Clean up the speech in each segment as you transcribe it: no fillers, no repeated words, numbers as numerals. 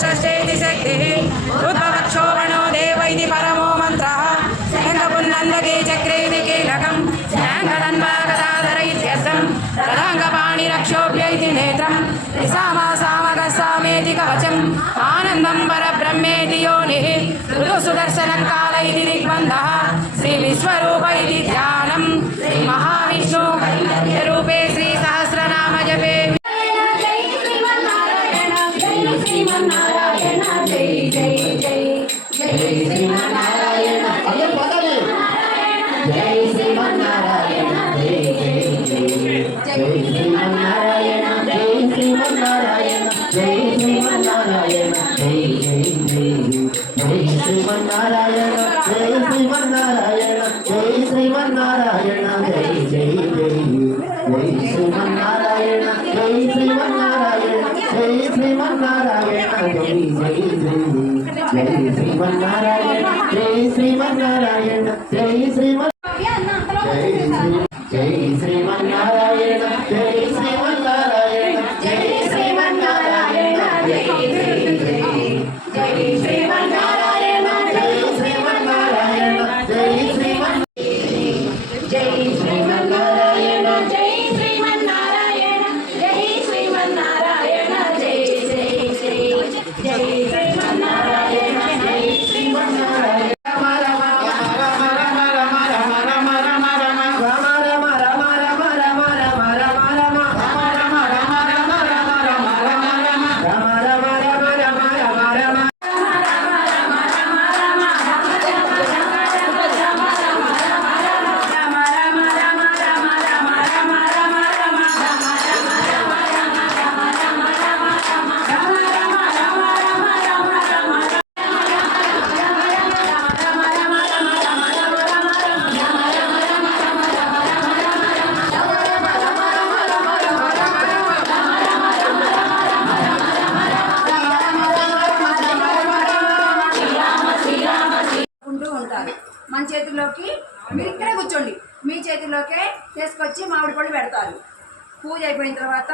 షష్ఠేతి శక్తిః ఉద్భవక్షోభణో దేవ ఇది పరమో మంత్రః శంఖపున్నందకే చక్రేతి కీలకం శ్యాంఘదన్వాగదాధర ఇత్యర్థం తదాంగపాణిరక్షోభ్య ఇతి నేత్రం సామేతి కవచం ఆనందం పరబ్రహ్మేతి యోనిః ఋతు సుదర్శనం కాల ఇది దిగ్బంధః శ్రీ విశ్వరూప ఇది ధ్యానం శ్రీ మహావిష్ణు రూపే శ్రీ సహస్రనామ జపే శ్రీమన్నారాయణ జై జై జై జై శ్రీమన్నారాయణ జై శ్రీమన్నారాయణ జై జై జై జై శ్రీమన్నారాయణ జై శ్రీమన్నారాయణ జై శ్రీమన్నారాయణ జై జై జై జై శ్రీమన్నారాయణ జై శ్రీమన్నారాయణ జై శ్రీమన్నారాయణ జై జై జై జై శ్రీమన్నారాయణ జై శ్రీమన్నారాయణ జై శ్రీమన్నారాయణ జై జై జై జై శ్రీమన్నారాయణ జై శ్రీమన్నారాయణ జై జై శ్రీమన్నారాయణ జై శ్రీమన్నారాయణ జై శ్రీమన్నారాయణ జై జై శ్రీమన్నారాయణ జై శ్రీమన్నారాయణ జై శ్రీమన్నారాయణ జై శ్రీమన్నారాయణ జై శ్రీమన్నారాయణ జై శ్రీమన్నారాయణ జై జై జై జై శ్రీమన్నారాయణ జై శ్రీమన్నారాయణ మన చేతిలోకి మీరు ఇక్కడే కూర్చోండి, మీ చేతిలోకే తీసుకొచ్చి మామిడి పళ్ళు పెడతారు. పూజ అయిపోయిన తర్వాత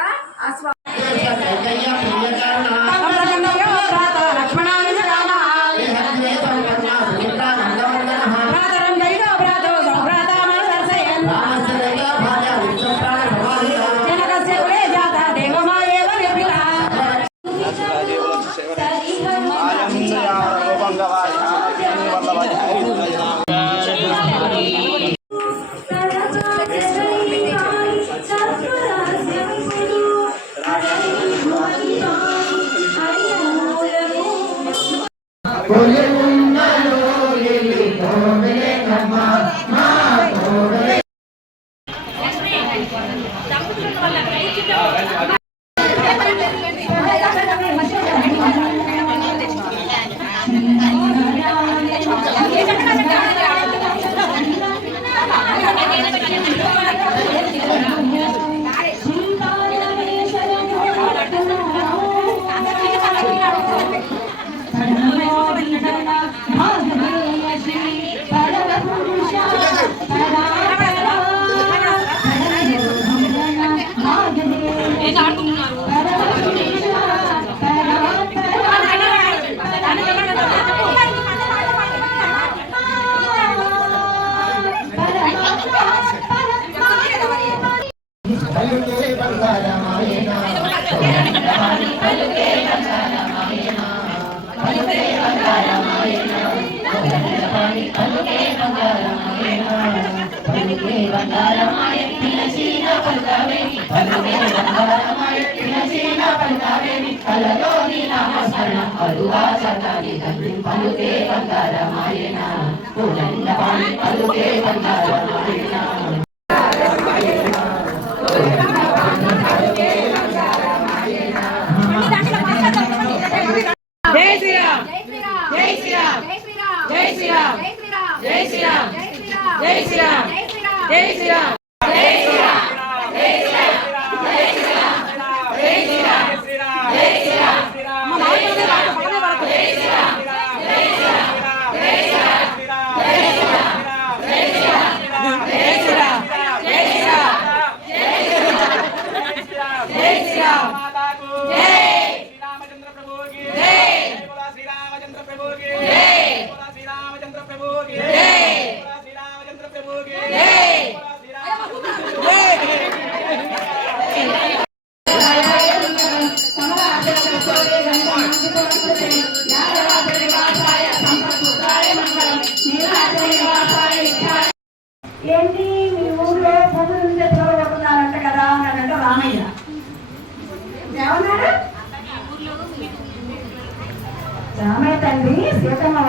जय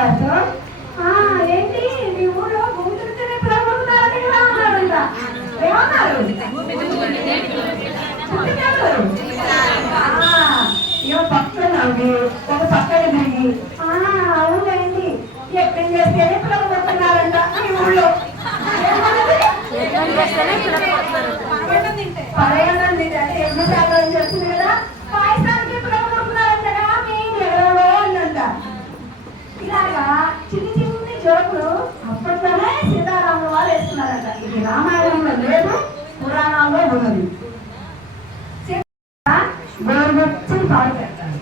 అమ్మవారితో, ఏంటి మీ ఊళ్ళో భూమి దుడితేనే పిల్లలు ఉన్నారని ఇలా ఉన్నారంట. ఏమన్నారు? చుట్టుకెళ్ళరు. ఇక పక్కన నవ్వి ఒక పక్కన తిరిగి, అవునండి యజ్ఞం చేస్తేనే పిల్లలు పుడుతున్నారంట ఈ ఊళ్ళో. పరయాణం అంటే ఎన్నో శాతం చెప్తుంది కదా, పాయసానికి పిల్లలు పుడుతున్నారంటగా మీ నెలలో అంట. ఇలాగా చిన్ని చిన్ని జోకులు అప్పట్లోనే సీతారాముల వారు వేస్తున్నారంట. ఇది రామాయణంలో లేదు, పురాణాల్లో ఉన్నది. గోరువెచ్చని పాలు పెడతారు.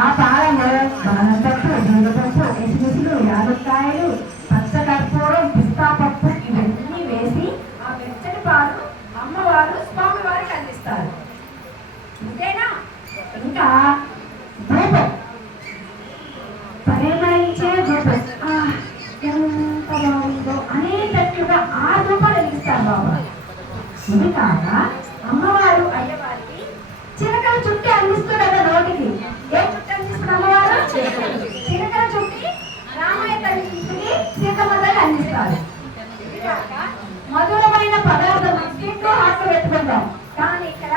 ఆ పాలలో బాదపప్పు, జీడిపప్పు, కిస్మిస్లు, యాలక్కాయలు, పచ్చకర్పూరం, పిస్తా పప్పు ఇవన్నీ వేసి ఆ వెచ్చని పాలు అమ్మవారు స్వామి వారికి అందిస్తారు. అంతేనా? ఇంకా ధూపం, పరిణయించే ధూపం ఎంత బాగుందో అనేటట్లుగా ఆ ధూపాలు వెలిగిస్తారు బాబా. ఇది కాక అమ్మవారు అయ్యవారికి చిలకల చుట్టి అందిస్తున్నారు కదా నోటికి. ఏ చుట్టి అందిస్తున్న అమ్మవారు? చిలకల చుట్టి రామయ్య తల్లికి సీతమ్మ తల్లి అందిస్తారు. ఇది కాక మధురమైన పదార్థం ఇంట్లో హాస్య పెట్టుకుంటాం, కానీ ఇక్కడ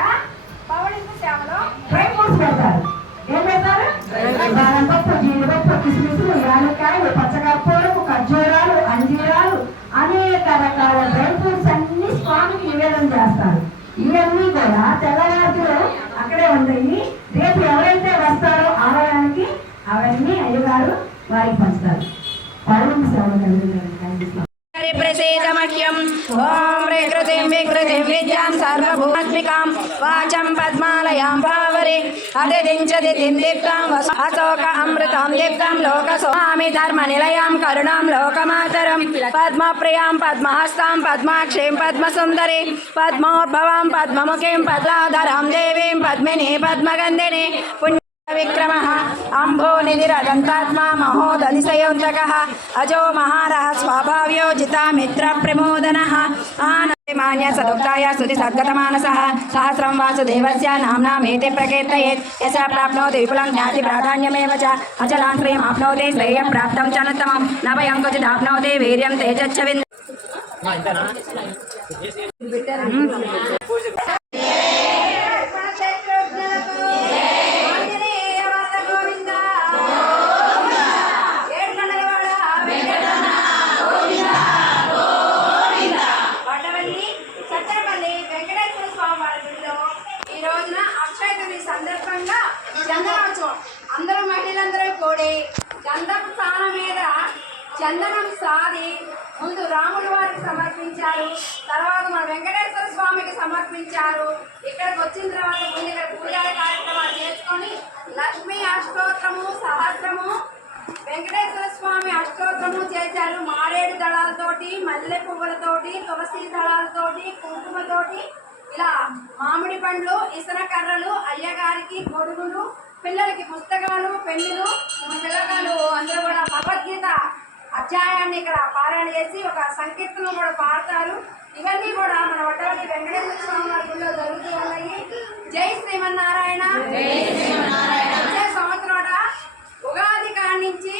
పౌడింపు సేవలో డ్రై ఫ్రూట్స్ పెడతారు. ఏం పెడతారు? బాదంపప్పు, జీడిపప్పు, కిస్మిస్లు, యాలక్కాయలు, పచ్చకర్పూరపు, ఖర్జూరాలు, అంజీరాలు, అనేక రకాల డ్రై ఫ్రూట్స్ అన్ని స్వామికి నివేదన చేస్తారు. ఇవన్నీ కూడా తెల్లవారులో అక్కడే ఉంటాయి. రేపు ఎవరైతే వస్తారో ఆలయానికి అవన్నీ అయ్యగారు వారికి పంచుతారు. పౌర్ణమి సేవలు ప్రసేదమఖ్యం ఓం వికృతిం వికృతిం విద్యాం సర్వభూతాత్మికాం వాచం పద్మాలయాం భావరే అతిథిం చ దితిం దీప్తాం అశోక అమృతాం దీప్తాం లోకస్వామి ధర్మ నిలయాం కరుణాం లోకమాతరం పద్మప్రియాం పద్మహస్తాం పద్మాక్షీం పద్మసుందరీ పద్మోద్భవాం పద్మముఖీం పద్మాధరాం దేవీం పద్మినీ పద్మగంధినీ విక్రమః అంభో నిధిరదంతాత్మా మహోదధిశయోంతకః అజో మహారః స్వభావ్యో జితామిత్ర ప్రమోదనః ఆనమాన్య సదుక్తాయ స్తుతి సద్గతమానసః సహస్రం వాసుదేవస్య నామ్నామేతి ప్రకీర్తయేత్ యశ ప్రాప్నోతి విపులం జ్ఞాతి ప్రాధాన్యమేవ చ అచలాం శ్రీం ఆప్నోతి శ్రేయం ప్రాప్తం చ నత్తమం నభయం క్వచిదాప్నోతి వీర్యం తేజశ్చ వింద సందర్భంగా చందనోత్సవం అందరూ మహిళలందరూ కూడి గంధపు స్థానం మీద చందనం సాది ముందు రాముల వారికి సమర్పించారు, తర్వాత మన వెంకటేశ్వర స్వామికి సమర్పించారు. ఇక్కడికి వచ్చిన తర్వాత ముందు ఇక్కడ పూజారి కార్యక్రమాలు చేసుకొని లక్ష్మీ అష్టోత్తరము, సహస్రము, వెంకటేశ్వర స్వామి అష్టోత్తరము చేశారు. మారేడు దళాలతోటి, మల్లె పువ్వులతోటి, తులసి దళాలతోటి, కుంకుమతోటి, ఇలా మామిడి పండ్లు, ఇసన కర్రలు, అయ్యగారికి గొడుగులు, పిల్లలకి పుస్తకాలు, పెన్నులు, పిల్లగాలు అందరూ కూడా భగవద్గీత అధ్యాయాన్ని ఇక్కడ పారాయణ చేసి ఒక సంకీర్తనం కూడా పాడతారు. ఇవన్నీ కూడా మన వడ్డవల్లి వెంకటేశ్వర స్వామి వారి గుడిలో జరుగుతూ ఉన్నాయి. జై శ్రీమన్నారాయణ. వచ్చే సంవత్సరం ఉగాది కాడి నుంచి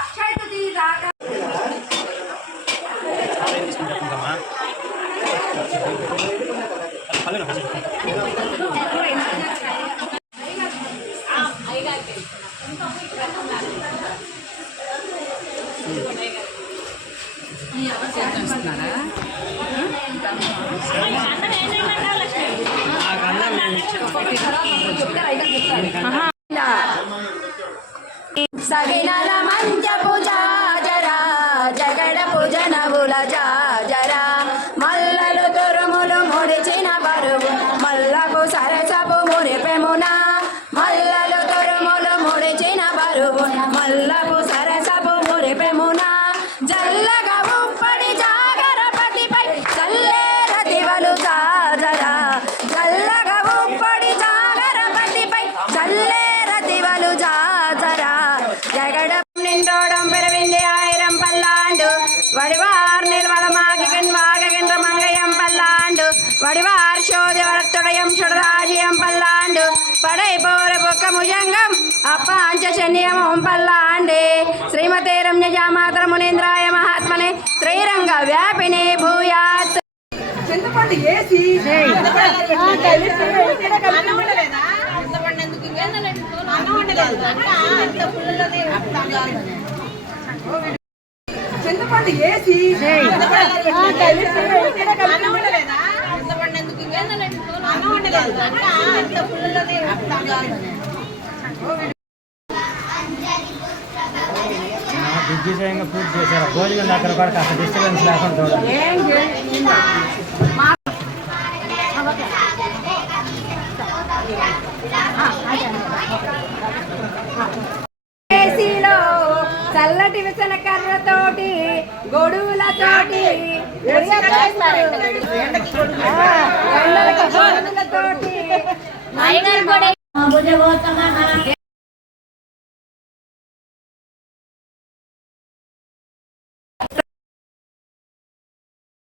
అక్షయ తృతీయ దాకా సగినల మంచపు జాజరా జగడ పూజనవుల జాజరా మల్లలు తురుములు మురిచిన బరువు మల్లకు సరసపు మురిపెమున మల్లలు తురుములు మురిచిన బరువు మల్లకు సరసపు మురిపెమున జల్లగా ఉప్పడి జాగరపతిపై చల్లేర దివలు జాజరా జల్లగా ఉప్పడి జాగరపతిపై చల్లేర దివలు జాజరా జగడం నిండోడం పెరవింది ఆయిరం పల్లాండు వడివార్ నిర్మలమాగిన్ వాగగిన్ మంగయం పల్లాండు వడివార్ శోధవరతుడయం షుడరాజియం పల్లాండు పడై పోర బొక్క ముజంగం పాంచశన్యమం పల్లాండే శ్రీమతే రమ్యజామాతర మునీంద్రాయ మహాత్మనే శ్రీరంగ వ్యాపినే భూయాత్. చింతపండు వేసి చింతపండు వేసి దిగ్విజయంగా పూర్తి చేశారు. భోజనం దగ్గర కూడా కాస్త డిస్టర్బెన్స్ లేకుండా చూడాలి. ఏసీలో చల్లటి విసన కర్రతోటి గొడుగులతోటి గొడుగులతోటి